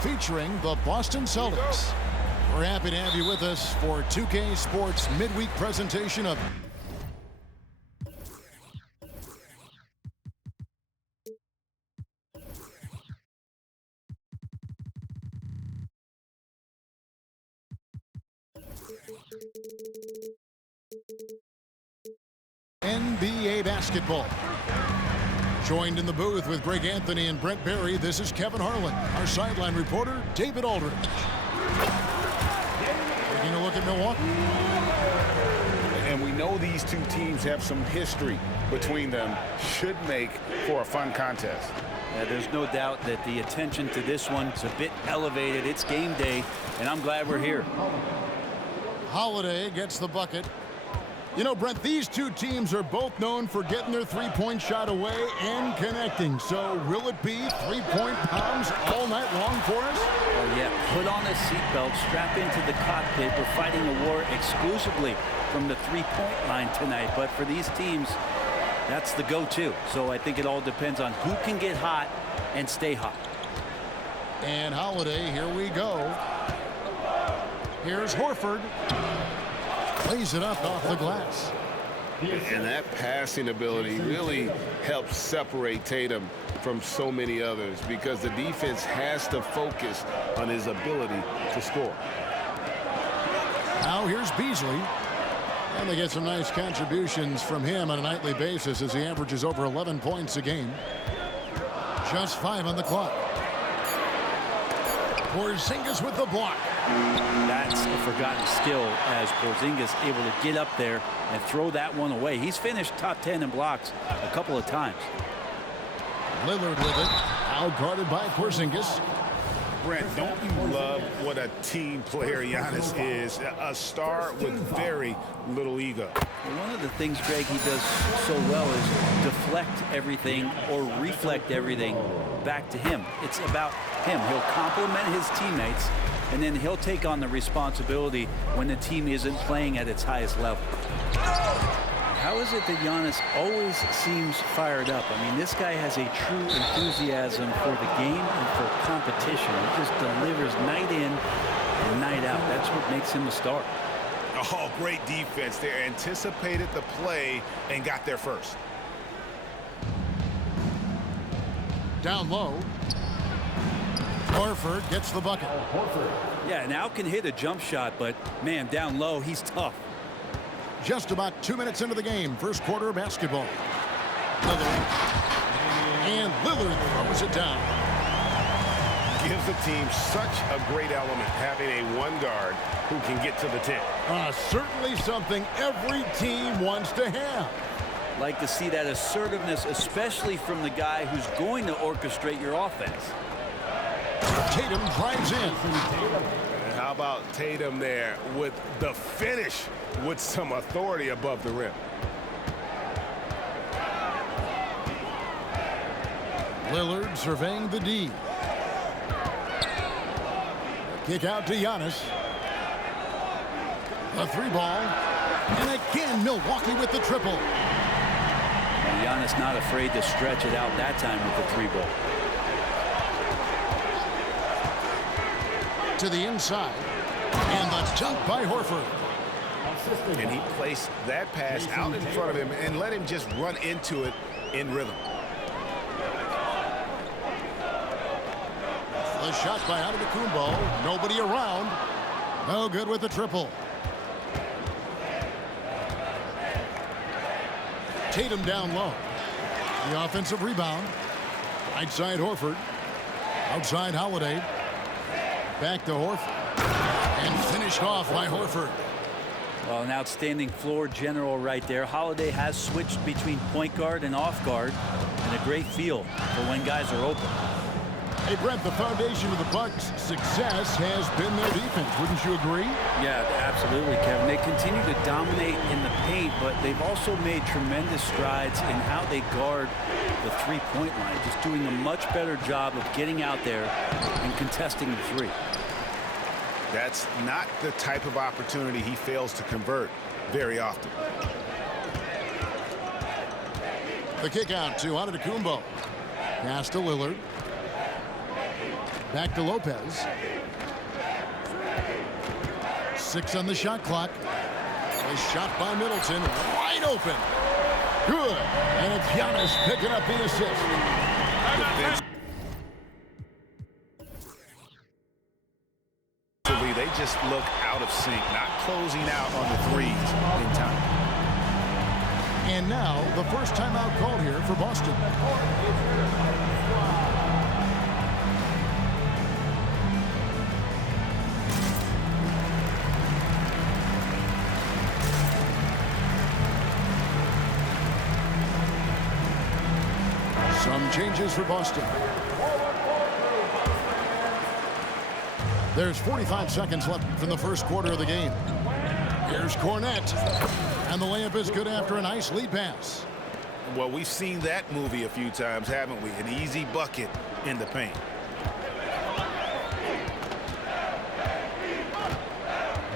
featuring the Boston Celtics. We're happy to have you with us for 2K Sports midweek presentation of NBA basketball. Joined in the booth with Greg Anthony and Brent Barry, this is Kevin Harlan. Our sideline reporter, David Aldridge. Taking a look at Milwaukee. And we know these two teams have some history between them. Should make for a fun contest. There's no doubt that the attention to this one is a bit elevated. It's game day, and I'm glad we're here. Holiday gets the bucket. You know, Brent, these two teams are both known for getting their three-point shot away and connecting. So will it be three-point pounds all night long for us? Oh, yeah. Put on a seatbelt, strap into the cockpit. We're fighting a war exclusively from the three-point line tonight. But for these teams, that's the go-to. So I think it all depends on who can get hot and stay hot. And Holiday, here we go. Here's Horford. Plays it up off the glass. And that passing ability really helps separate Tatum from so many others because the defense has to focus on his ability to score. Now here's Beasley. And they get some nice contributions from him on a nightly basis as he averages over 11 points a game. Just 5 on the clock. Porzingis with the block. That's a forgotten skill as Porzingis able to get up there and throw that one away. He's finished top 10 in blocks a couple of times. Lillard with it. Out guarded by Porzingis. Brent, don't you love what a team player Giannis is? A star with very little ego. One of the things, Greg, he does so well is deflect everything or reflect everything back to him. It's about him. He'll compliment his teammates, and then he'll take on the responsibility when the team isn't playing at its highest level. How is it that Giannis always seems fired up? I mean, this guy has a true enthusiasm for the game and for competition. He just delivers night in and night out. That's what makes him a star. Oh, great defense. They anticipated the play and got there first. Down low. Horford gets the bucket. Yeah, now can hit a jump shot, but, man, down low, he's tough. Just about 2 minutes into the game, first quarter of basketball. Lillard. And Lillard throws it down. Gives the team such a great element having a one guard who can get to the 10. Certainly something every team wants to have. Like to see that assertiveness, especially from the guy who's going to orchestrate your offense. Tatum drives in. And how about Tatum there with the finish with some authority above the rim. Lillard surveying the D. Kick out to Giannis. A three ball. And again, Milwaukee with the triple. And Giannis not afraid to stretch it out that time with the three ball. To the inside. And the dunk by Horford. And he placed that pass out in front of him and let him just run into it in rhythm. The shot by Antetokounmpo. Nobody around. No good with the triple. Tatum down low. The offensive rebound. Right side Horford. Outside Holiday. Back to Horford. And finished off by Horford. Well, an outstanding floor general right there. Holiday has switched between point guard and off guard, and a great feel for when guys are open. Hey, Brent, the foundation of the Bucks' success has been their defense. Wouldn't you agree? Yeah, absolutely, Kevin. They continue to dominate in the paint, but they've also made tremendous strides in how they guard the three-point line, just doing a much better job of getting out there and contesting the three. That's not the type of opportunity he fails to convert very often. The kick out to Antetokounmpo. Pass to Lillard. Back to Lopez. 6 on the shot clock. A shot by Middleton. Wide open. Good. And it's Giannis picking up the assist. They just look out of sync, not closing out on the threes in time. And now the first timeout called here for Boston. Some changes for Boston. There's 45 seconds left in the first quarter of the game. Here's Cornette. And the layup is good after a nice lead pass. Well, we've seen that movie a few times, haven't we? An easy bucket in the paint.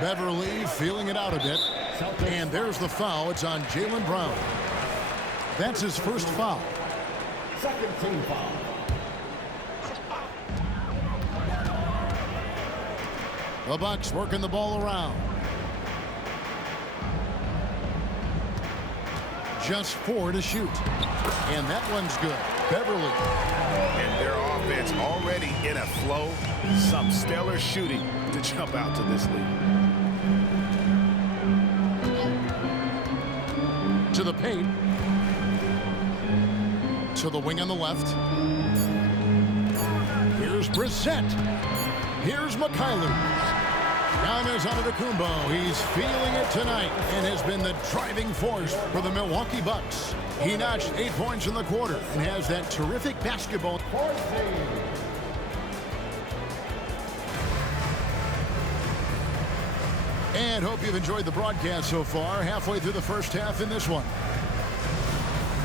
Beverly feeling it out a bit. And there's the foul. It's on Jaylen Brown. That's his first foul. Second team foul. The Bucks working the ball around. Just 4 to shoot. And that one's good. Beverly. And their offense already in a flow. Some stellar shooting to jump out to this lead. To the paint. To the wing on the left. Here's Brissett. Here's Mikhailiuk. Giannis Antetokounmpo. He's feeling it tonight and has been the driving force for the Milwaukee Bucks. He notched 8 points in the quarter and has that terrific basketball. And hope you've enjoyed the broadcast so far. Halfway through the first half in this one.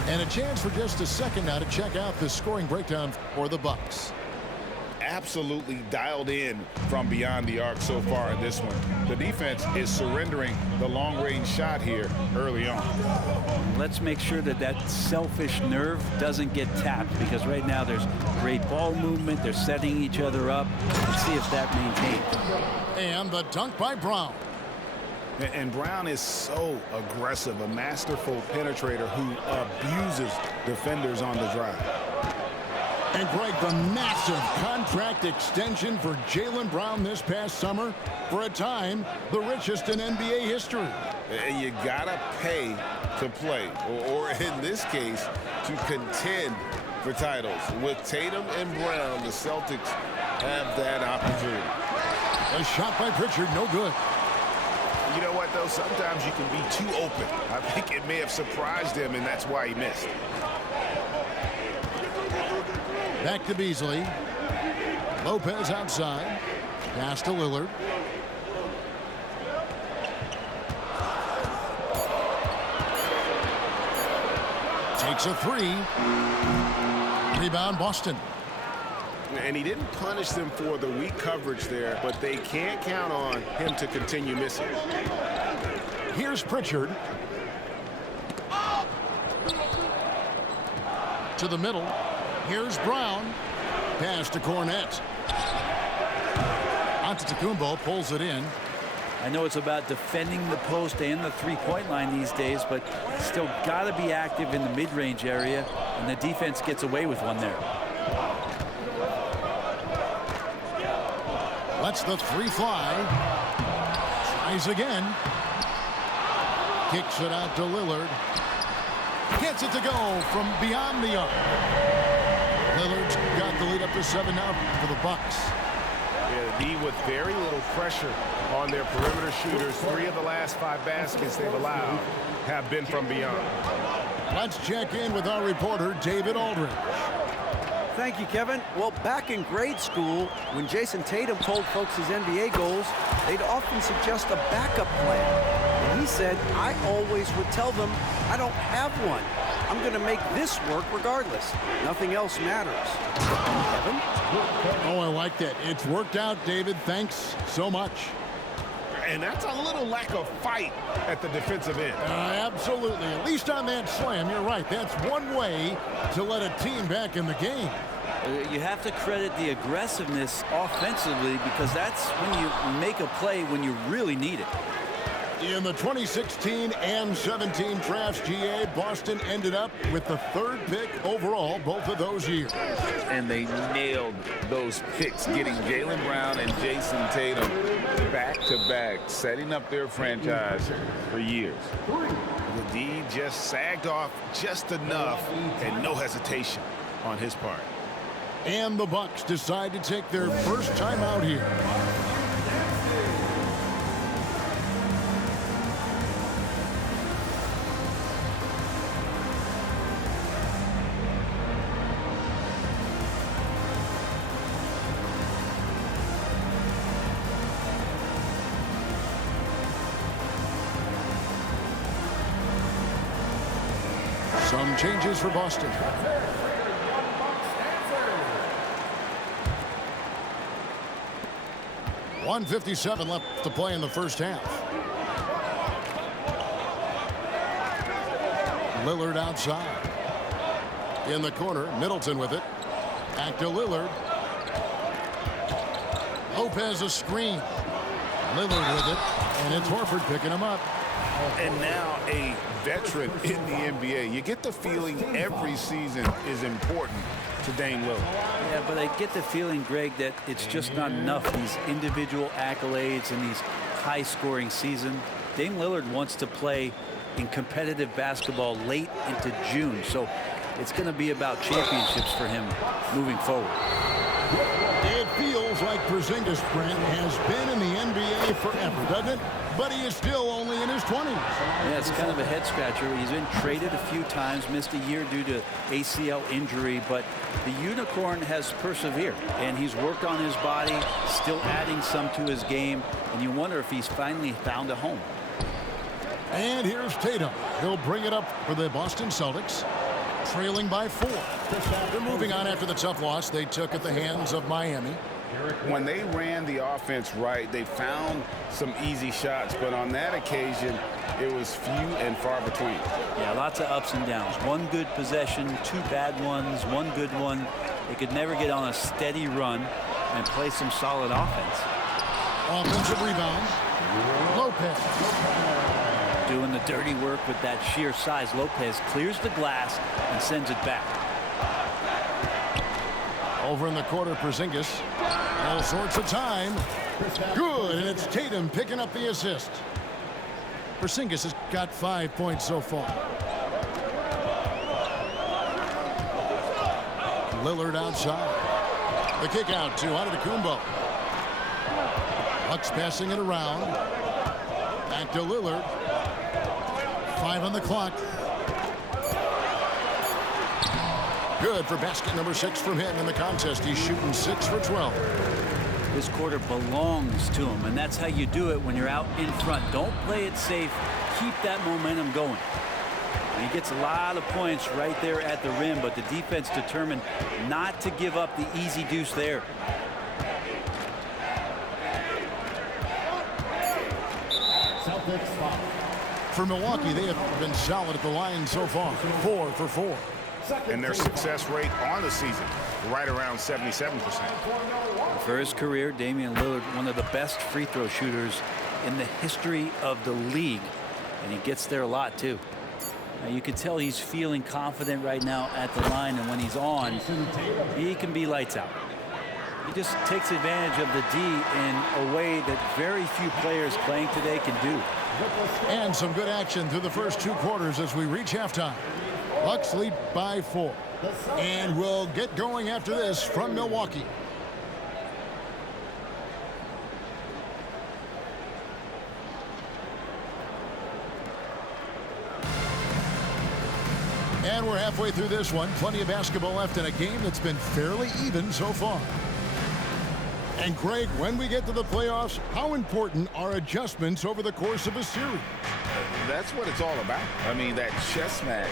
And a chance for just a second now to check out the scoring breakdown for the Bucks. Absolutely dialed in from beyond the arc so far in this one. The defense is surrendering the long-range shot here early on. Let's make sure that that selfish nerve doesn't get tapped, because right now there's great ball movement. They're setting each other up. Let's see if that maintains. And the dunk by Brown. And Brown is so aggressive, a masterful penetrator who abuses defenders on the drive. And Greg, the massive contract extension for Jaylen Brown this past summer, for a time, the richest in NBA history. And you gotta pay to play, or in this case, to contend for titles. With Tatum and Brown, the Celtics have that opportunity. A shot by Pritchard, no good. You know what, though? Sometimes you can be too open. I think it may have surprised him, and that's why he missed. Back to Beasley. Lopez outside. Pass to Lillard. Takes a 3. Rebound Boston. And he didn't punish them for the weak coverage there, but they can't count on him to continue missing. Here's Pritchard. To the middle. Here's Brown. Pass to Cornette. Antetokounmpo pulls it in. I know it's about defending the post and the three-point line these days, but still got to be active in the mid-range area, and the defense gets away with one there. Lets the 3 fly. Tries again. Kicks it out to Lillard. Gets it to go from beyond the arc. Lillard's got the lead up to 7 now for the Bucks. Yeah, the D with very little pressure on their perimeter shooters. 3 of the last 5 baskets they've allowed have been from beyond. Let's check in with our reporter, David Aldridge. Thank you, Kevin. Well, back in grade school, when Jason Tatum told folks his NBA goals, they'd often suggest a backup plan. And he said, I always would tell them, I don't have one. I'm going to make this work regardless. Nothing else matters. Kevin? Oh, I like that. It's worked out, David. Thanks so much. And that's a little lack of fight at the defensive end. Absolutely. At least on that slam, you're right. That's one way to let a team back in the game. You have to credit the aggressiveness offensively because that's when you make a play when you really need it. In the 2016 and 17 drafts, GA, Boston ended up with the 3rd pick overall both of those years. And they nailed those picks, getting Jaylen Brown and Jason Tatum back-to-back, setting up their franchise for years. The D just sagged off just enough and no hesitation on his part. And the Bucks decide to take their first time out here. Some changes for Boston. .157 left to play in the first half. Lillard outside. In the corner, Middleton with it. Back to Lillard. Lopez a screen. Lillard with it. And it's Horford picking him up. And now a veteran in the NBA. You get the feeling every season is important to Dame Lillard. Yeah, but I get the feeling, Greg, that it's just not enough. These individual accolades and these high-scoring season. Dame Lillard wants to play in competitive basketball late into June, so it's going to be about championships for him moving forward. It feels like Porzingis, Brent, has been in the NBA forever, doesn't it? But he is still only in his 20s. Yeah, it's kind of a head-scratcher. He's been traded a few times, missed a year due to ACL injury, but the Unicorn has persevered, and he's worked on his body, still adding some to his game, and you wonder if he's finally found a home. And here's Tatum. He'll bring it up for the Boston Celtics, trailing by 4. They're moving on after the tough loss they took at the hands of Miami. When they ran the offense right, they found some easy shots, but on that occasion, it was few and far between. Yeah, lots of ups and downs. One good possession, 2 bad ones, 1 good one. They could never get on a steady run and play some solid offense. Offensive rebound. Lopez. Doing the dirty work with that sheer size. Lopez clears the glass and sends it back. Over in the quarter, Porzingis. All sorts of time. Good, and it's Tatum picking up the assist. Porzingis has got 5 points so far. Lillard outside. The kick out to Antetokounmpo. Bucks passing it around. Back to Lillard. 5 on the clock. Good for basket number 6 from him in the contest. He's shooting 6 for 12. This quarter belongs to him, and that's how you do it when you're out in front. Don't play it safe. Keep that momentum going. And he gets a lot of points right there at the rim, but the defense determined not to give up the easy deuce there. For Milwaukee, they have been solid at the line so far. 4 for 4. And their success rate on the season, right around 77%. For his career, Damian Lillard, one of the best free throw shooters in the history of the league. And he gets there a lot, too. Now, you can tell he's feeling confident right now at the line, and when he's on, he can be lights out. He just takes advantage of the D in a way that very few players playing today can do. And some good action through the first 2 quarters as we reach halftime. Bucks lead by 4. And we'll get going after this from Milwaukee. And we're halfway through this one. Plenty of basketball left in a game that's been fairly even so far. And Greg, when we get to the playoffs, how important are adjustments over the course of a series? That's what it's all about. I mean, that chess match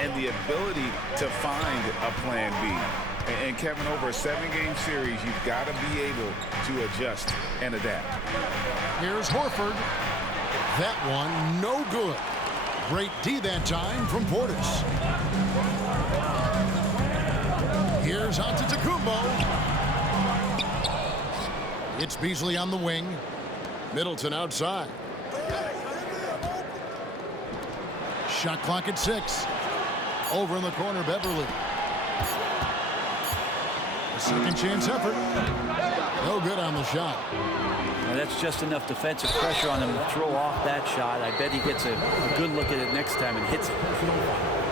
and the ability to find a plan B. And Kevin, over a 7-game series, you've got to be able to adjust and adapt. Here's Horford. That one, no good. Great D that time from Portis. Here's Here's Antetokounmpo. It's Beasley on the wing. Middleton outside. Shot clock at 6. Over in the corner, Beverly. A second chance effort. No good on the shot. Now that's just enough defensive pressure on him to throw off that shot. I bet he gets a good look at it next time and hits it.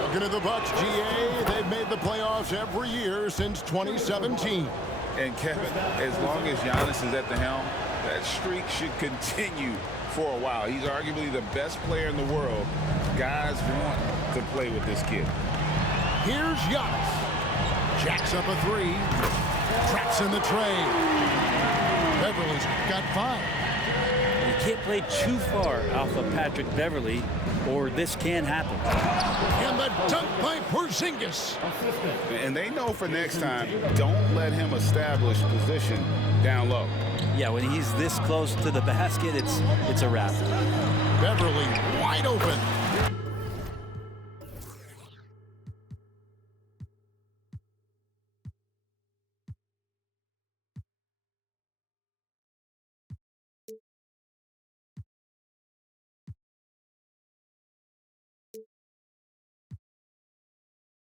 Looking at the Bucks, GA, they've made the playoffs every year since 2017. And Kevin, as long as Giannis is at the helm, that streak should continue for a while. He's arguably the best player in the world. Guys want to play with this kid. Here's Giannis. Jacks up a 3. Traps in the tray. Beverly's got 5. You can't play too far off of Patrick Beverly, or this can happen. And the dunk by Porzingis. And they know for next time, don't let him establish position down low. Yeah, when he's this close to the basket, it's a wrap. Beverly wide open.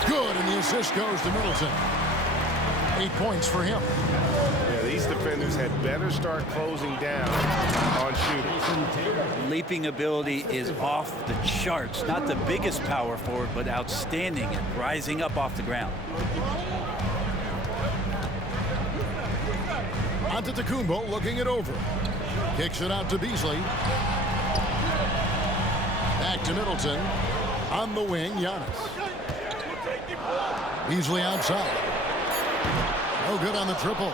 Good, and the assist goes to Middleton. 8 points for him. Yeah, these defenders had better start closing down on shooters. Leaping ability is off the charts. Not the biggest power forward, but outstanding at rising up off the ground. Antetokounmpo looking it over. Kicks it out to Beasley. Back to Middleton. On the wing, Giannis. Beasley outside. No good on the triple.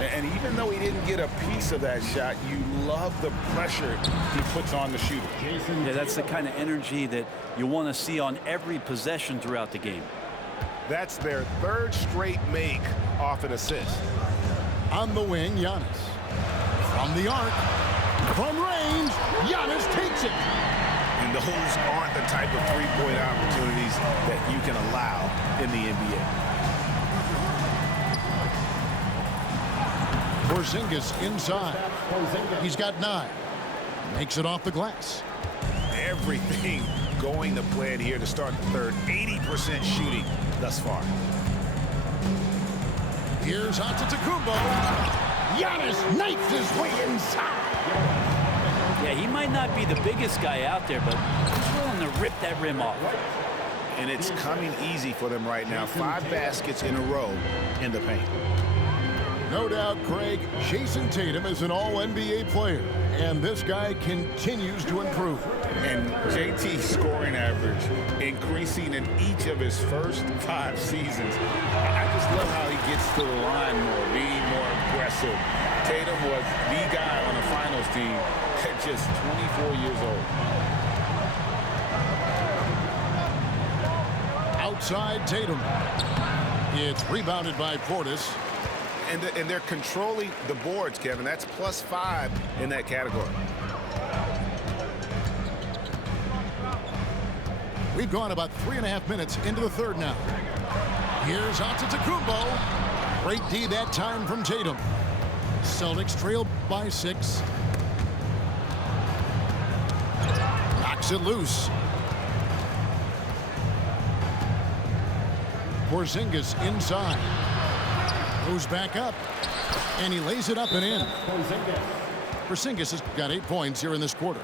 And even though he didn't get a piece of that shot, you love the pressure he puts on the shooter. Yeah, that's the kind of energy that you want to see on every possession throughout the game. That's their 3rd straight make off an assist. On the wing, Giannis. From the arc. From range, Giannis takes it. And those aren't the type of three-point opportunities that you can allow in the NBA. Porzingis inside. He's got 9. Makes it off the glass. Everything going to plan here to start the third. 80% shooting thus far. Here's Antetokounmpo. Giannis knifes his way inside. Yeah, he might not be the biggest guy out there, but he's willing to rip that rim off. And it's coming easy for them right now. 5 baskets in a row in the paint. No doubt, Craig, Jason Tatum is an all-NBA player, and this guy continues to improve. And JT's scoring average increasing in each of his first 5 seasons. I just love how he gets to the line more, being more aggressive. Tatum was the guy on the finals team at just 24 years old. Outside Tatum. It's rebounded by Portis. And they're controlling the boards, Kevin. That's +5 in that category. We've gone about 3.5 minutes into the third now. Here's Antetokounmpo. Great D that time from Tatum. Celtics trail by 6. Knocks it loose. Porzingis inside. Goes back up. And he lays it up and in. Porzingis has got 8 points here in this quarter.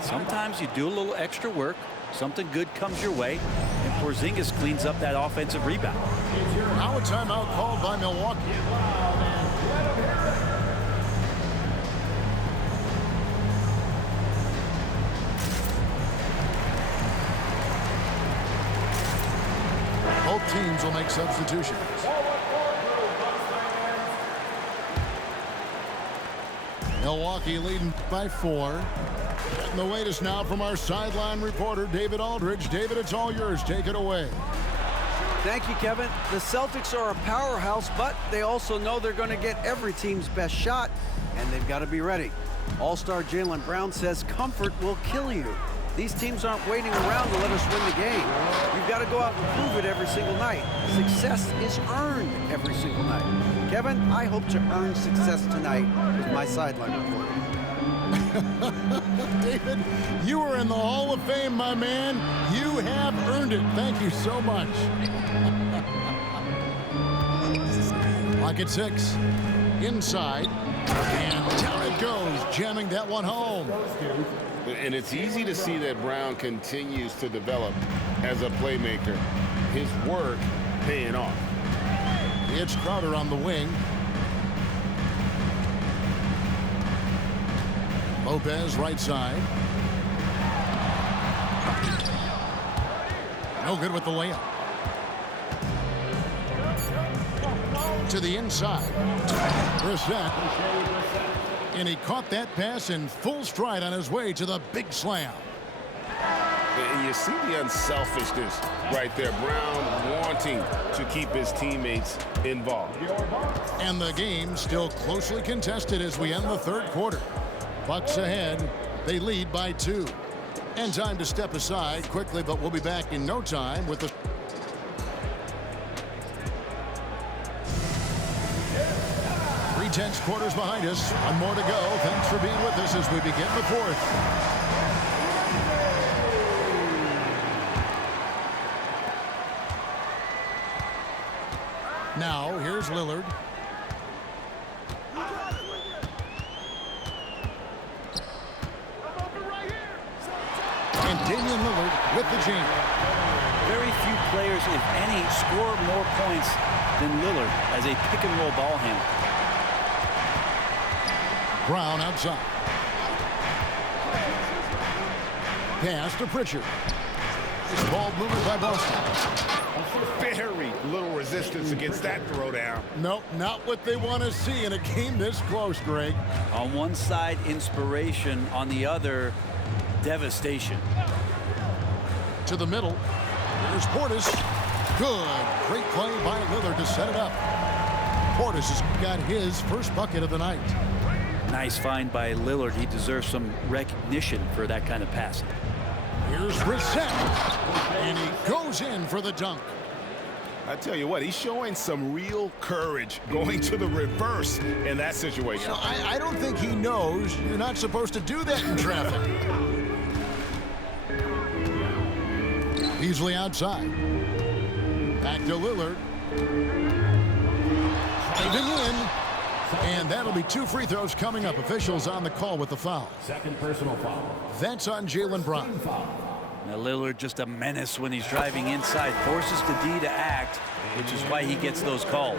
Sometimes you do a little extra work. Something good comes your way. And Porzingis cleans up that offensive rebound. Now a timeout called by Milwaukee. Both teams will make substitutions. Milwaukee leading by 4. Getting the latest now from our sideline reporter, David Aldridge. David, it's all yours. Take it away. Thank you, Kevin. The Celtics are a powerhouse, but they also know they're going to get every team's best shot, and they've got to be ready. All-star Jaylen Brown says comfort will kill you. These teams aren't waiting around to let us win the game. You've got to go out and prove it every single night. Success is earned every single night. Kevin, I hope to earn success tonight with my sideline report. David, you are in the Hall of Fame, my man. You have earned it. Thank you so much. Clock at 6. Inside. And down it goes, jamming that one home. And it's easy to see that Brown continues to develop as a playmaker. His work paying off. It's Crowder on the wing. Lopez right side. No good with the layup. To the inside. Brissett. And he caught that pass in full stride on his way to the big slam. And you see the unselfishness right there. Brown wanting to keep his teammates involved. And the game still closely contested as we end the third quarter. Bucks ahead. They lead by 2. And time to step aside quickly, but we'll be back in no time with the 3/10 quarters behind us. One more to go. Thanks for being with us as we begin the fourth. Now, here's Lillard. And Damian Lillard with the jam. Very few players, if any, score more points than Lillard as a pick-and-roll ball handler. Brown outside. Pass to Pritchard. This ball moved by Boston. Very little resistance against that throwdown. Nope, not what they want to see in a game this close, Greg. On one side, inspiration. On the other, devastation. To the middle. There's Portis. Good. Great play by Lillard to set it up. Portis has got his first bucket of the night. Nice find by Lillard. He deserves some recognition for that kind of passing. Here's Brissett. And he goes in for the dunk. I tell you what, he's showing some real courage going to the reverse in that situation. You know, I don't think he knows you're not supposed to do that in traffic. Easily outside. Back to Lillard. Driving in. And that'll be 2 free throws coming up. Officials on the call with the foul. Second personal foul. That's on Jaylen Brown. Now Lillard just a menace when he's driving inside. Forces the D to act, which is why he gets those calls.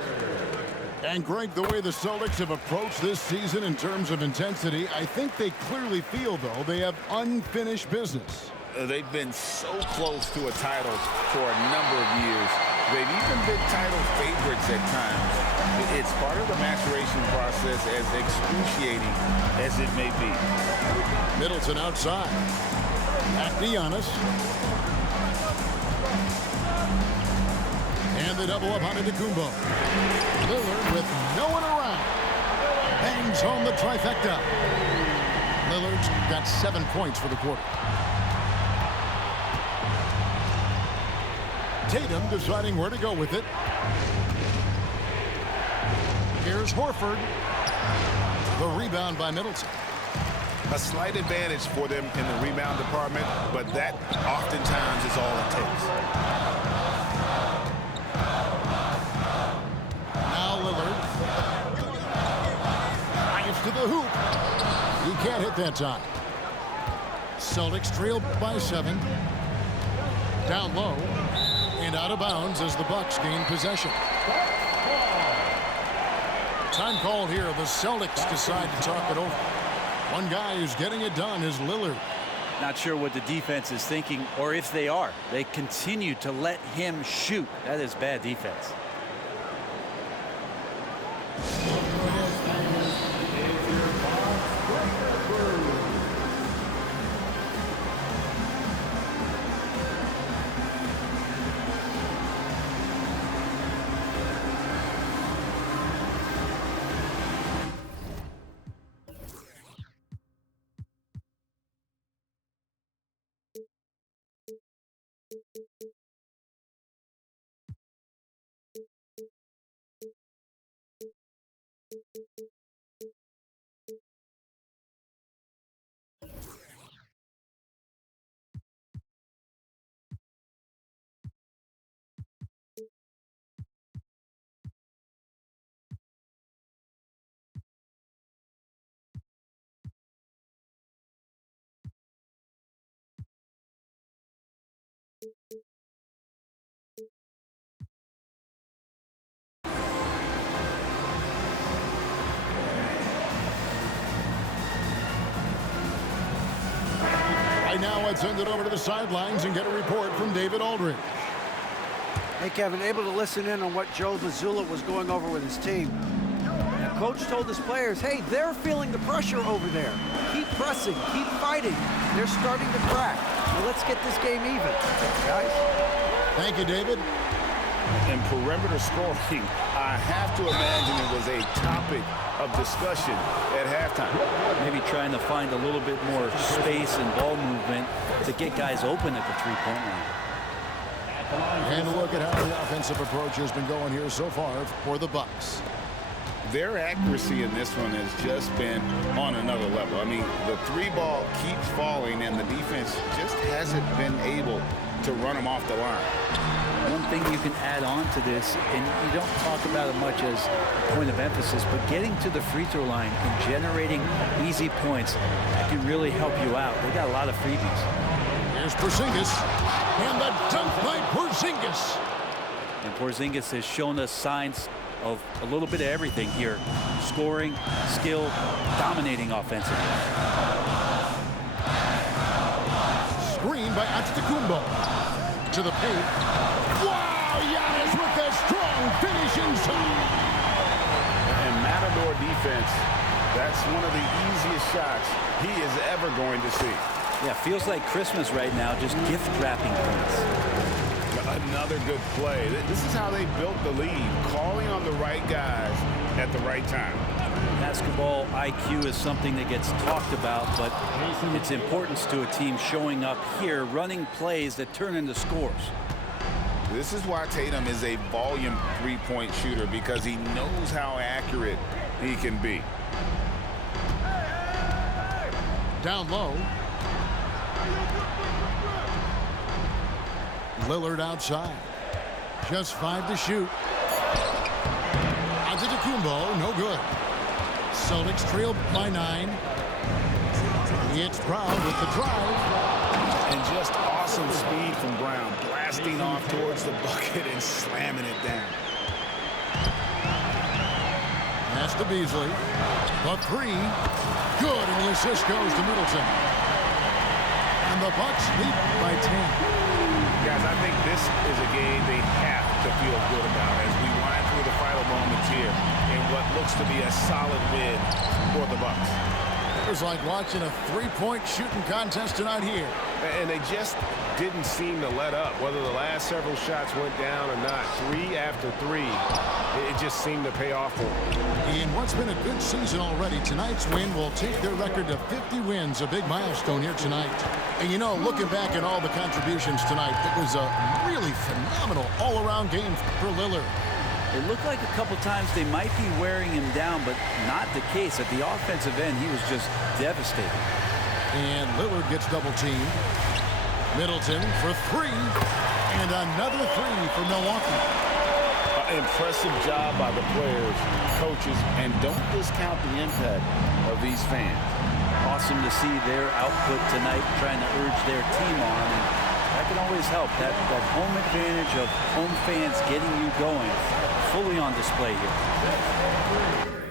And Greg, the way the Celtics have approached this season in terms of intensity, I think they clearly feel, though, they have unfinished business. They've been so close to a title for a number of years. They've even been title favorites at times. It's part of the maturation process, as excruciating as it may be. Middleton outside. Back to Giannis. And they double up on Antetokounmpo. Lillard with no one around. Bangs home the trifecta. Lillard's got 7 points for the quarter. Tatum deciding where to go with it. Here's Horford. The rebound by Middleton. A slight advantage for them in the rebound department, but that oftentimes is all it takes. Now Lillard. Drives to the hoop. He can't hit that time. Celtics trail by 7. Down low. And out of bounds as the Bucks gain possession. Time called here. The Celtics decide to talk it over. One guy who's getting it done is Lillard. Not sure what the defense is thinking, or if they are. They continue to let him shoot. That is bad defense. let's send it over to the sidelines and get a report from David Aldridge. Hey, Kevin, able to listen in on what Joe Mazzulla was going over with his team. Now, Coach told his players, hey, they're feeling the pressure over there. Keep pressing, keep fighting. They're starting to crack. Now let's get this game even, guys. Thank you, David. And perimeter scoring, I have to imagine it was a topic of discussion at halftime. Maybe trying to find a little bit more space and ball movement to get guys open at the three-point line. And look at how the offensive approach has been going here so far for the Bucks. Their accuracy in this one has just been on another level. I mean, the three ball keeps falling, and the defense just hasn't been able to run them off the line. One thing you can add on to this, and you don't talk about it much as a point of emphasis, but getting to the free throw line and generating easy points, that can really help you out. They got a lot of freebies. Here's Porzingis, and the dunk by Porzingis. And Porzingis has shown us signs of a little bit of everything here. Scoring, skill, dominating offensively. Screen by Antetokounmpo. To the paint. Wow, Giannis with a strong finish inside. And Matador defense, that's one of the easiest shots he is ever going to see. Yeah, feels like Christmas right now, just gift wrapping points. Another good play. This is how they built the lead, calling on the right guys at the right time. Basketball IQ is something that gets talked about, but its importance to a team showing up here, running plays that turn into scores. This is why Tatum is a volume three-point shooter, because he knows how accurate he can be. Down low. Lillard outside. Just 5 to shoot. Antetokounmpo, no good. Celtics trail by 9. It's Brown with the drive. And just awesome speed from Brown, blasting off towards the bucket and slamming it down. That's to Beasley. The 3. Good, and the assist goes to Middleton. And the Bucks lead by 10. Guys, I think this is a game they have to feel good about as we wind through the final moments here in what looks to be a solid win for the Bucks. It was like watching a three-point shooting contest tonight here. And they just didn't seem to let up, whether the last several shots went down or not. 3 after 3, it just seemed to pay off for them. In what's been a good season already, tonight's win will take their record to 50 wins, a big milestone here tonight. And you know, looking back at all the contributions tonight, it was a really phenomenal all-around game for Lillard. It looked like a couple times they might be wearing him down, but not the case. At the offensive end, he was just devastating. And Lillard gets double-teamed. Middleton for 3. And another 3 for Milwaukee. Impressive job by the players, coaches, and don't discount the impact of these fans. Awesome to see their output tonight, trying to urge their team on. And that can always help. That home advantage of home fans getting you going fully on display here.